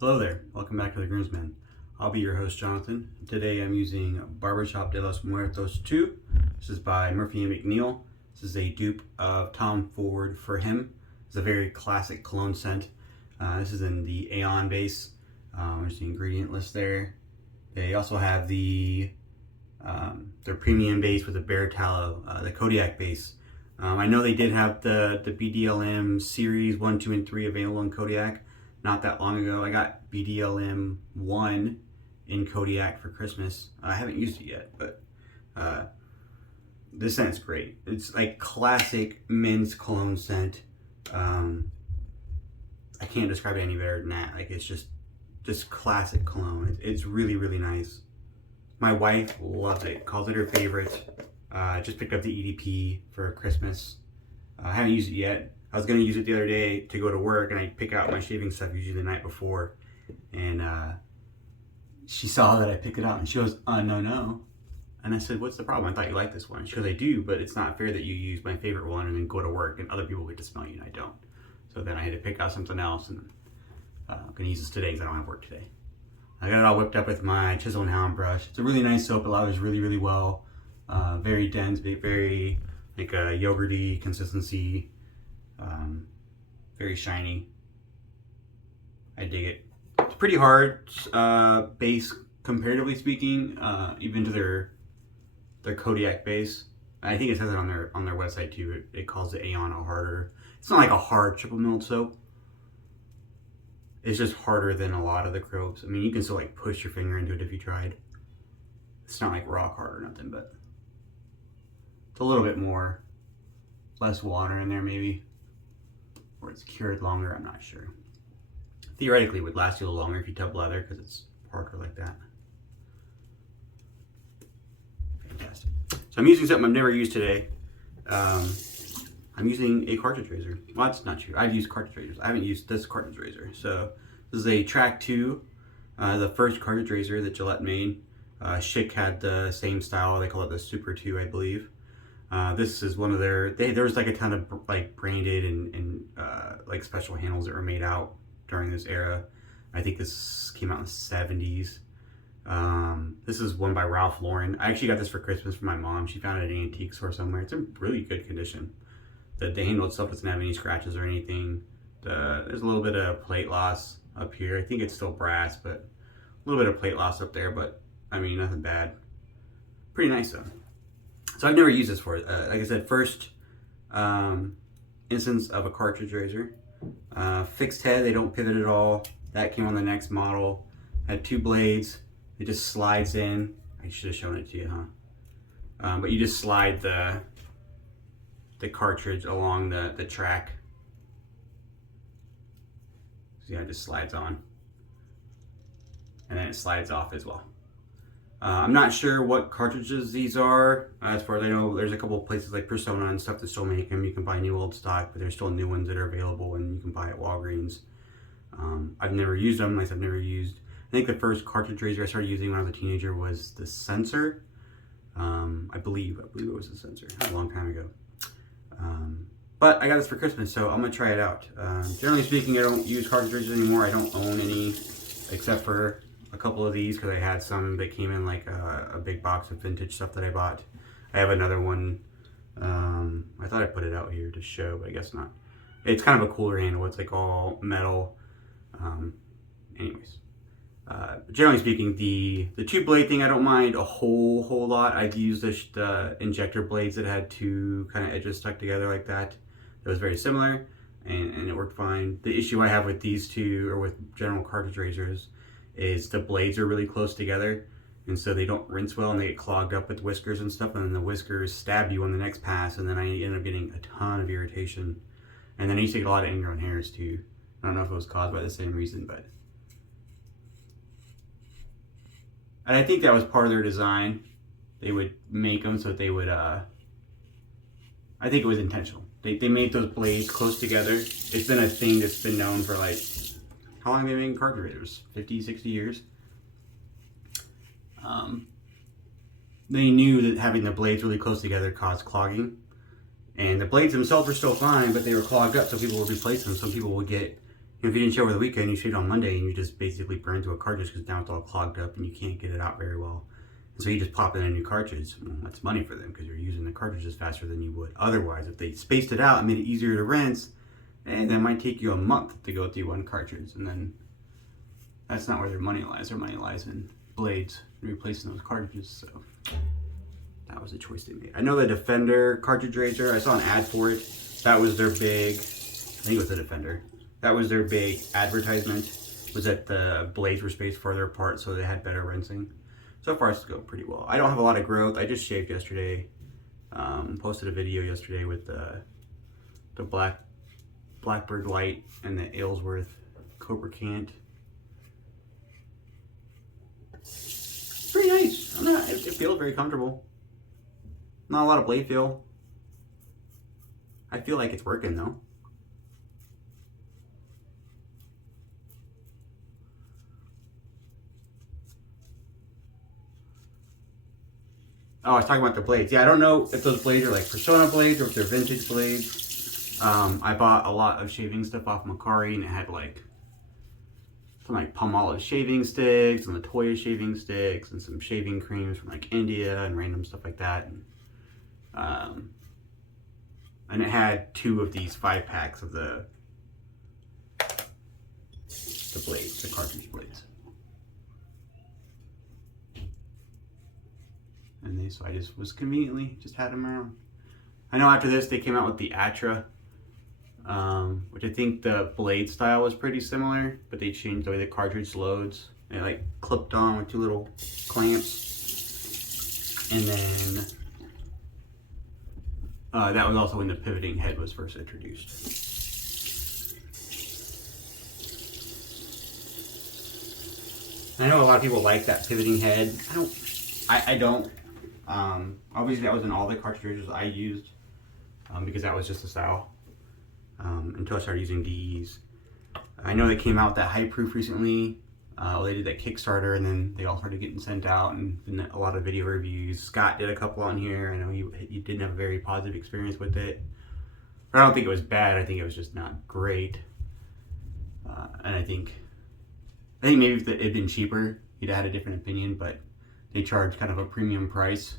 Hello there, welcome back to The Groomsmen. I'll be your host, Jonathan. Today I'm using Barbershop De Los Muertos 2. This is by Murphy and McNeil. This is a dupe of Tom Ford For Him. It's a very classic cologne scent. This is in the Aeon base. There's the ingredient list there. They also have their premium base with the Bear Tallow, the Kodiak base. I know they did have the BDLM series 1, 2, and 3 available in Kodiak. Not that long ago, I got BDLM1 in Kodiak for Christmas. I haven't used it yet, but this scent's great. It's like classic men's cologne scent. I can't describe it any better than that. Like, it's just classic cologne. It's really, really nice. My wife loves it, calls it her favorite. Just picked up the EDP for Christmas. I haven't used it yet. I was gonna use it the other day to go to work, and I pick out my shaving stuff usually the night before, and she saw that I picked it out, and she goes, no. And I said, what's the problem? I thought you liked this one. She goes, I do, but it's not fair that you use my favorite one and then go to work and other people get to smell you and I don't. So then I had to pick out something else, and I'm gonna use this today because I don't have work today. I got it all whipped up with my Chisel and Hound brush. It's a really nice soap. It lathers really, really well. Very dense, very like a yogurty consistency. Very shiny. I dig it. It's pretty hard base, comparatively speaking, even to their Kodiak base. I think it says it on their website too. It calls the Aeon a harder. It's not like a hard triple milled soap. It's just harder than a lot of the Crows. I mean, you can still like push your finger into it if you tried. It's not like rock hard or nothing, but it's a little bit more, less water in there maybe. Or it's cured longer, I'm not sure. Theoretically, it would last you a little longer if you tub leather because it's harder like that. Fantastic. So I'm using something I've never used today. I'm using a cartridge razor. Well, that's not true. I've used cartridge razors. I haven't used this cartridge razor. So this is a Trac 2, the first cartridge razor that Gillette made. Schick had the same style. They call it the Super 2, I believe. This is one of their, there was like a ton of like branded and like special handles that were made out during this era. I think this came out in the 70s. This is one by Ralph Lauren. I actually got this for Christmas from my mom. She found it at an antique store somewhere. It's in really good condition. The handle itself doesn't have any scratches or anything. There's a little bit of plate loss up here. I think it's still brass, but a little bit of plate loss up there, but I mean, nothing bad. Pretty nice though. So I've never used this for, like I said, first instance of a cartridge razor. Fixed head, they don't pivot at all. That came on the next model. Had 2 blades. It just slides in. I should have shown it to you, huh? But you just slide the cartridge along the track. So yeah, it just slides on. And then it slides off as well. I'm not sure what cartridges these are. As far as I know, there's a couple of places like Persona and stuff that still make them. You can buy new old stock, but there's still new ones that are available and you can buy at Walgreens. I've never used them, like I've never used. I think the first cartridge razor I started using when I was a teenager was the Sensor. I believe it was the Sensor. A long time ago. But I got this for Christmas, so I'm gonna try it out. Generally speaking, I don't use cartridge razors anymore. I don't own any, except for a couple of these because I had some that came in like a big box of vintage stuff that I bought. I have another one. I thought I put it out here to show, but I guess not. It's kind of a cooler handle. It's like all metal. Anyways, generally speaking, the 2 blade thing I don't mind a whole lot. I've used the injector blades that had 2 kind of edges stuck together like that. It was very similar, and it worked fine. The issue I have with these two, or with general cartridge razors, is the blades are really close together, and so they don't rinse well and they get clogged up with whiskers and stuff, and then the whiskers stab you on the next pass, and then I end up getting a ton of irritation. And then I used to get a lot of ingrown hairs too. I don't know if it was caused by the same reason, but and I think that was part of their design. They would make them so that they would I think it was intentional. They made those blades close together. It's been a thing that's been known for like, how long have they been making cartridge razors? 50, 60 years? They knew that having the blades really close together caused clogging. And the blades themselves were still fine, but they were clogged up, so people would replace them. Some people would get if you didn't shave over the weekend, you shaved on Monday and you just basically burned through a cartridge because now it's all clogged up and you can't get it out very well. And so you just pop in a new cartridge. Well, that's money for them because you're using the cartridges faster than you would otherwise. If they spaced it out and made it easier to rinse, and that might take you a month to go through one cartridge. And then that's not where their money lies. Their money lies in blades and replacing those cartridges. So that was a choice they made. I know the Defender cartridge razor, I saw an ad for it. That was their big, I think it was the Defender. That was their big advertisement, was that the blades were spaced further apart so they had better rinsing. So far it's going pretty well. I don't have a lot of growth. I just shaved yesterday. Posted a video yesterday with the Blackbird Light and the Aylesworth Cobra Cant. It's pretty nice. It feels very comfortable. Not a lot of blade feel. I feel like it's working though. Oh, I was talking about the blades. Yeah, I don't know if those blades are like Persona blades or if they're vintage blades. I bought a lot of shaving stuff off Macari, and it had like some like Palmolive shaving sticks and Latoya shaving sticks and some shaving creams from like India and random stuff like that. And it had 2 of these 5-packs of the blades, the cartridge blades. And so I just was conveniently just had them around. I know after this they came out with the Atra, which I think the blade style was pretty similar, but they changed the way the cartridge loads. They like clipped on with 2 little clamps. And then that was also when the pivoting head was first introduced. I know a lot of people like that pivoting head. I don't. Obviously that wasn't all the cartridges I used, because that was just the style, until I started using these. I know they came out that high proof recently. They did that Kickstarter, and then they all started getting sent out, and been a lot of video reviews. Scott did a couple on here. I know he didn't have a very positive experience with it. But I don't think it was bad. I think it was just not great. And I think maybe if it had been cheaper, he'd have had a different opinion, but they charge kind of a premium price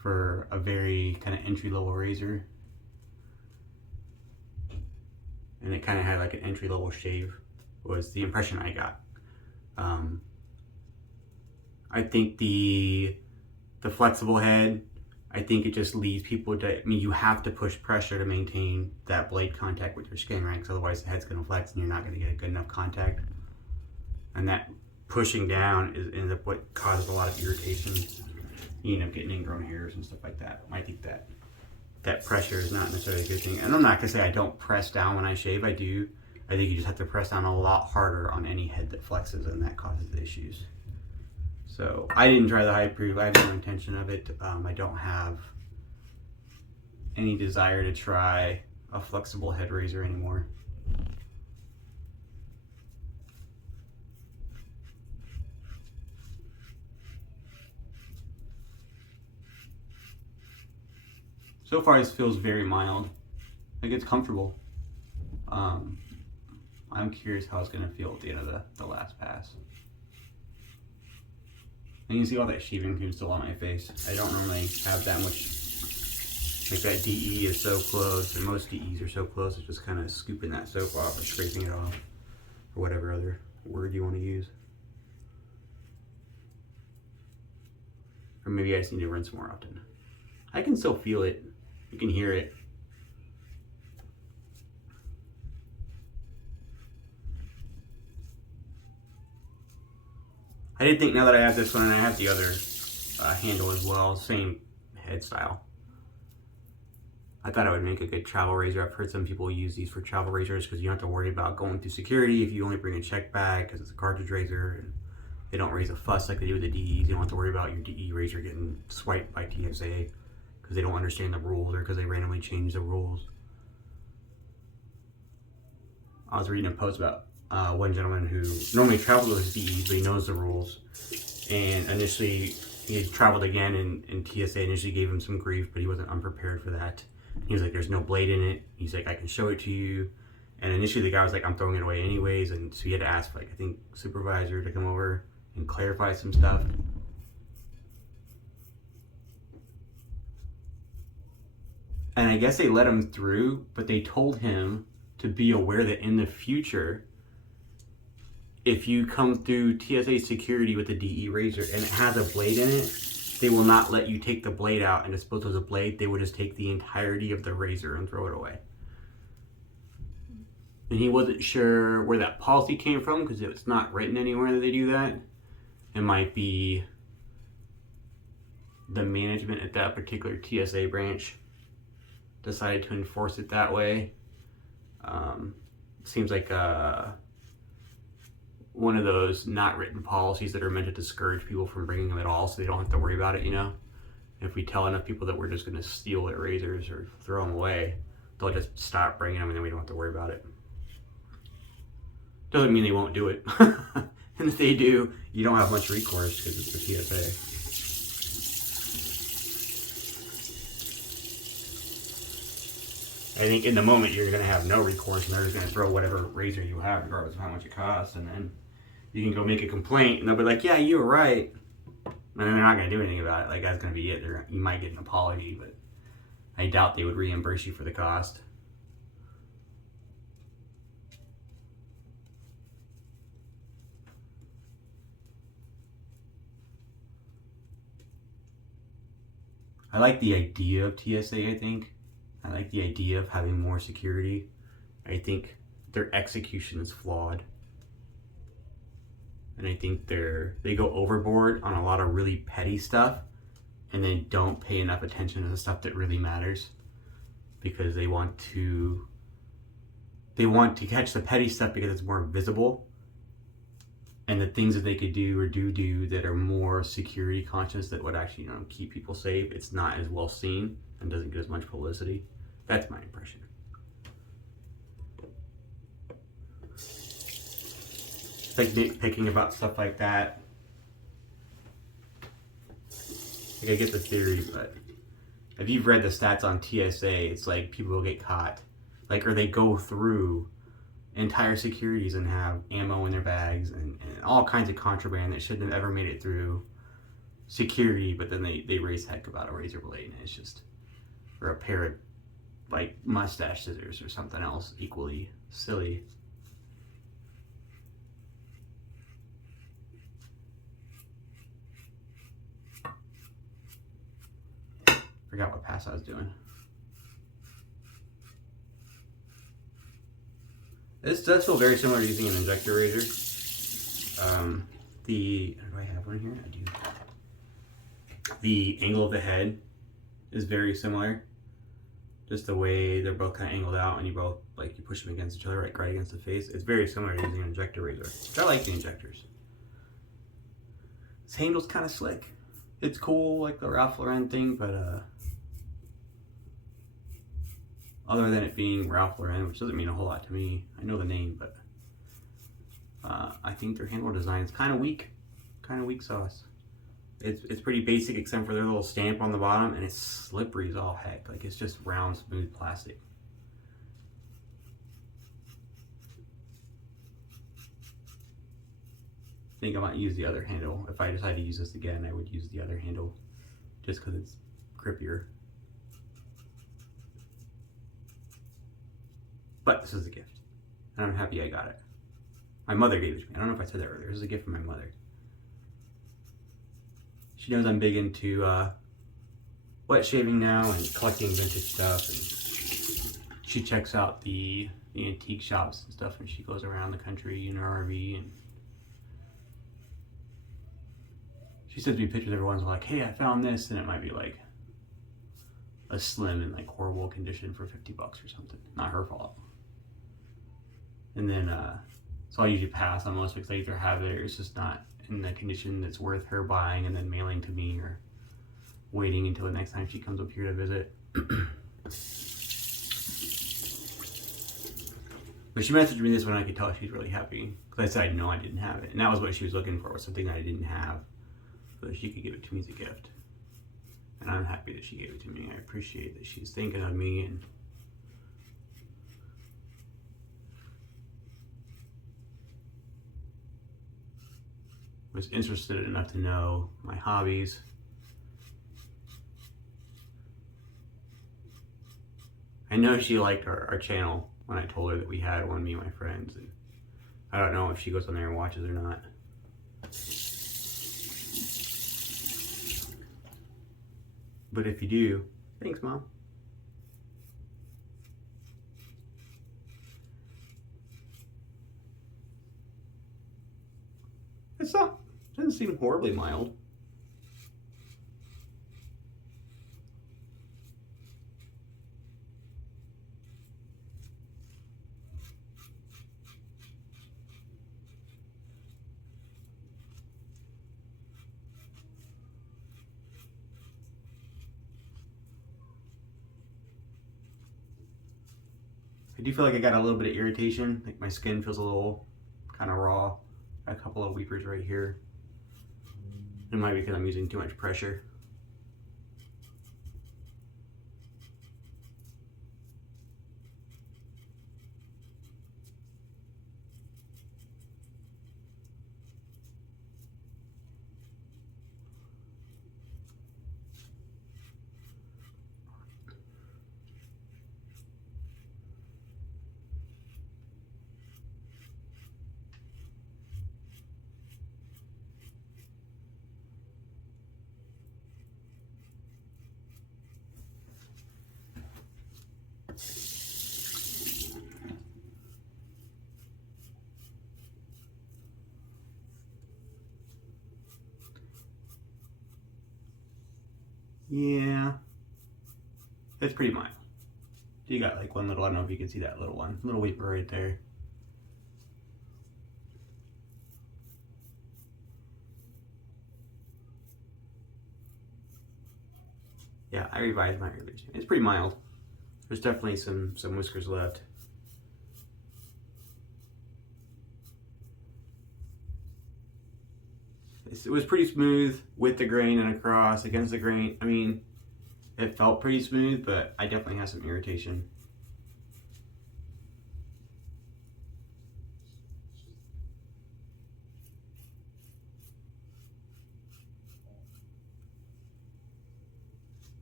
for a very kind of entry-level razor. And it kind of had like an entry-level shave, was the impression I got. I think the flexible head, I think it just leaves people to, you have to push pressure to maintain that blade contact with your skin, right? Because otherwise the head's going to flex and you're not going to get a good enough contact. And that pushing down ends up what causes a lot of irritation. You end up getting ingrown hairs and stuff like that. I think that pressure is not necessarily a good thing. And I'm not going to say I don't press down when I shave. I do. I think you just have to press down a lot harder on any head that flexes, and that causes issues. So I didn't try the high proof. I have no intention of it. I don't have any desire to try a flexible head razor anymore. So far this feels very mild. Like it's comfortable. I'm curious how it's gonna feel at the end of the last pass. And you can see all that shaving cream still on my face. I don't normally have that much, like that DE is so close, and most DEs are so close, it's just kind of scooping that soap off or scraping it off, or whatever other word you want to use. Or maybe I just need to rinse more often. I can still feel it. You can hear it. I did think, now that I have this one and I have the other handle as well, same head style, I thought it would make a good travel razor. I've heard some people use these for travel razors because you don't have to worry about going through security if you only bring a check bag, because it's a cartridge razor and they don't raise a fuss like they do with the DEs. You don't have to worry about your DE razor getting swiped by TSA because they don't understand the rules or because they randomly change the rules. I was reading a post about one gentleman who normally travels with his DEs, but he knows the rules. And initially, he had traveled again, and TSA initially gave him some grief, but he wasn't unprepared for that. He was like, there's no blade in it. He's like, I can show it to you. And initially the guy was like, I'm throwing it away anyways. And so he had to ask for, like, I think, supervisor to come over and clarify some stuff. And I guess they let him through, but they told him to be aware that in the future, if you come through TSA security with a DE razor and it has a blade in it, they will not let you take the blade out and dispose of the blade. They will just take the entirety of the razor and throw it away. And he wasn't sure where that policy came from because it's not written anywhere that they do that. It might be the management at that particular TSA branch decided to enforce it that way. Seems like one of those not written policies that are meant to discourage people from bringing them at all, so they don't have to worry about it, you know? If we tell enough people that we're just going to steal their razors or throw them away, they'll just stop bringing them and then we don't have to worry about it. Doesn't mean they won't do it. And if they do, you don't have much recourse because it's the TSA. I think in the moment you're going to have no recourse and they're just going to throw whatever razor you have regardless of how much it costs, and then you can go make a complaint and they'll be like, yeah, you were right. And then they're not going to do anything about it. Like, that's going to be it. You might get an apology, but I doubt they would reimburse you for the cost. I like the idea of TSA, I think. I like the idea of having more security. I think their execution is flawed. And I think they go overboard on a lot of really petty stuff and they don't pay enough attention to the stuff that really matters because they want to catch the petty stuff because it's more visible, and the things that they could do or do that are more security conscious that would actually, you know, keep people safe, it's not as well seen and doesn't get as much publicity. That's my impression. It's like nitpicking about stuff like that. Like, I get the theory, but if you've read the stats on TSA, it's like people will get caught. Like, or they go through entire securities and have ammo in their bags and all kinds of contraband that shouldn't have ever made it through security, but then they raise heck about a razor blade, and it's just, or a pair of like mustache scissors or something else equally silly. Forgot what pass I was doing. This does feel very similar to using an injector razor. Do I have one here? I do. The angle of the head is very similar. Just the way they're both kind of angled out and you both, like, you push them against each other, like right against the face. It's very similar to using an injector razor. I like the injectors. This handle's kind of slick. It's cool, like the Ralph Lauren thing, but other than it being Ralph Lauren, which doesn't mean a whole lot to me. I know the name, but I think their handle design is kind of weak sauce. It's pretty basic except for their little stamp on the bottom, and it's slippery as all heck. Like, it's just round, smooth plastic. I think I might use the other handle. If I decide to use this again, I would use the other handle just because it's grippier. But this is a gift, and I'm happy I got it. My mother gave it to me. I don't know if I said that earlier. This is a gift from my mother. She knows I'm big into wet shaving now and collecting vintage stuff, and she checks out the antique shops and stuff, and she goes around the country in her RV, and she sends me pictures every once in a while, like, hey, I found this, and it might be like a slim in like horrible condition for $50 or something. Not her fault. And then so I usually pass on most because I either have it or it's just not in the condition that's worth her buying and then mailing to me, or waiting until the next time she comes up here to visit. But she messaged me this one, I could tell she's really happy because I said no, I didn't have it, and that was what she was looking for, was something that I didn't have, so that she could give it to me as a gift. And I'm happy that she gave it to me. I appreciate that she's thinking of me, and was interested enough to know my hobbies. I know she liked our channel when I told her that we had one, me and my friends. And I don't know if she goes on there and watches or not. But if you do, thanks, Mom. It doesn't seem horribly mild. I do feel like I got a little bit of irritation. Like my skin feels a little kind of raw. Got a couple of weepers right here. It might be because I'm using too much pressure. Yeah, it's pretty mild. You got like one little, I don't know if you can see that little weeper right there. Yeah, I revised my religion. It's pretty mild. There's definitely some whiskers left. It was pretty smooth with the grain and across against the grain. I mean, it felt pretty smooth, but I definitely had some irritation.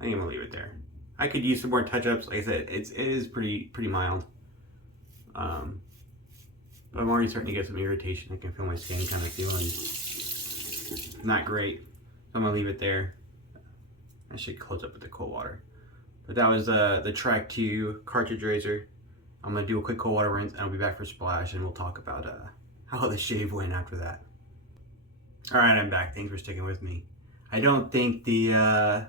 I think I'm gonna leave it there. I could use some more touch-ups. Like I said, it is pretty mild. But I'm already starting to get some irritation. I can feel my skin kind of feeling not great. So I'm gonna leave it there. I should close up with the cold water. But that was the Trac 2 cartridge razor. I'm gonna do a quick cold water rinse and I'll be back for splash and we'll talk about how the shave went after that. All right, I'm back. Thanks for sticking with me. I don't think this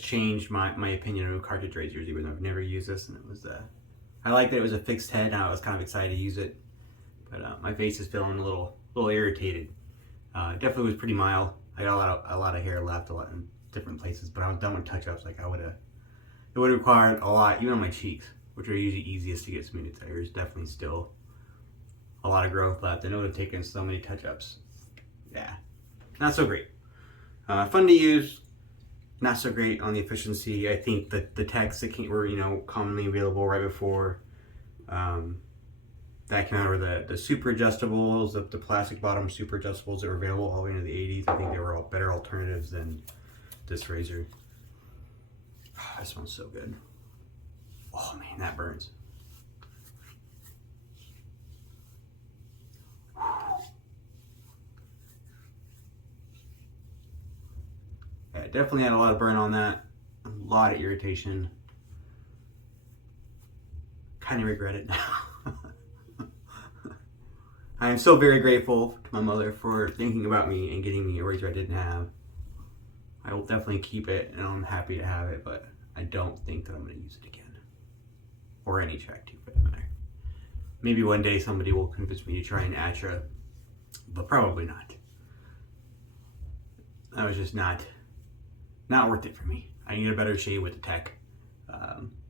changed my opinion of cartridge razors, even though I've never used this. And it was I liked that it was a fixed head and I was kind of excited to use it. But my face is feeling a little irritated. Definitely was pretty mild. I got a lot of hair left, a lot in different places, but I was done with touch-ups. Like it would have required a lot, even on my cheeks, which are usually easiest to get smooth. There's definitely still a lot of growth left, and it would have taken so many touch-ups. Yeah, not so great. Fun to use, not so great on the efficiency. I think that the techs that were commonly available right before that came out were the super adjustables, the plastic bottom super adjustables that were available all the way into the 80s. I think they were all better alternatives than this razor. Oh, that smells so good. Oh man, that burns. Yeah, definitely had a lot of burn on that. A lot of irritation. Kind of regret it now. I am so very grateful to my mother for thinking about me and getting me a razor I didn't have. I will definitely keep it, and I'm happy to have it, but I don't think that I'm going to use it again. Or any Trac 2 for that matter. Maybe one day somebody will convince me to try an Atra, but probably not. That was just not worth it for me. I need a better shave with the tech.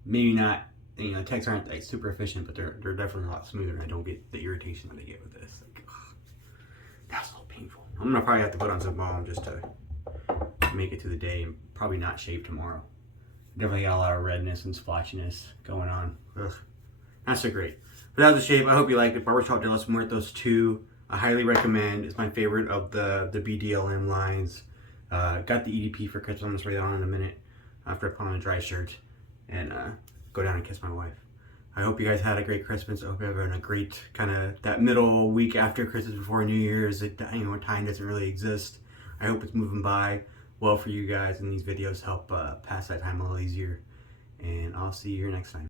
Maybe not. Techs aren't like super efficient, but they're definitely a lot smoother, and I don't get the irritation that I get with this. Like, that's a little painful. I'm gonna probably have to put on some balm just to make it through the day, and probably not shave tomorrow. Definitely got a lot of redness and splotchiness going on. Ugh, not so great. But that was the shave. I hope you liked it. Barbershop De Los Muertos 2. I highly recommend. It's my favorite of the BDLM lines. Got the EDP for Christmas. I'm going to spray that on in a minute after I put on a dry shirt and go down and kiss my wife. I hope you guys had a great Christmas. I hope you're having a great kind of that middle week after Christmas before New Year's. Time doesn't really exist. I hope it's moving by well for you guys, and these videos help pass that time a little easier. And I'll see you here next time.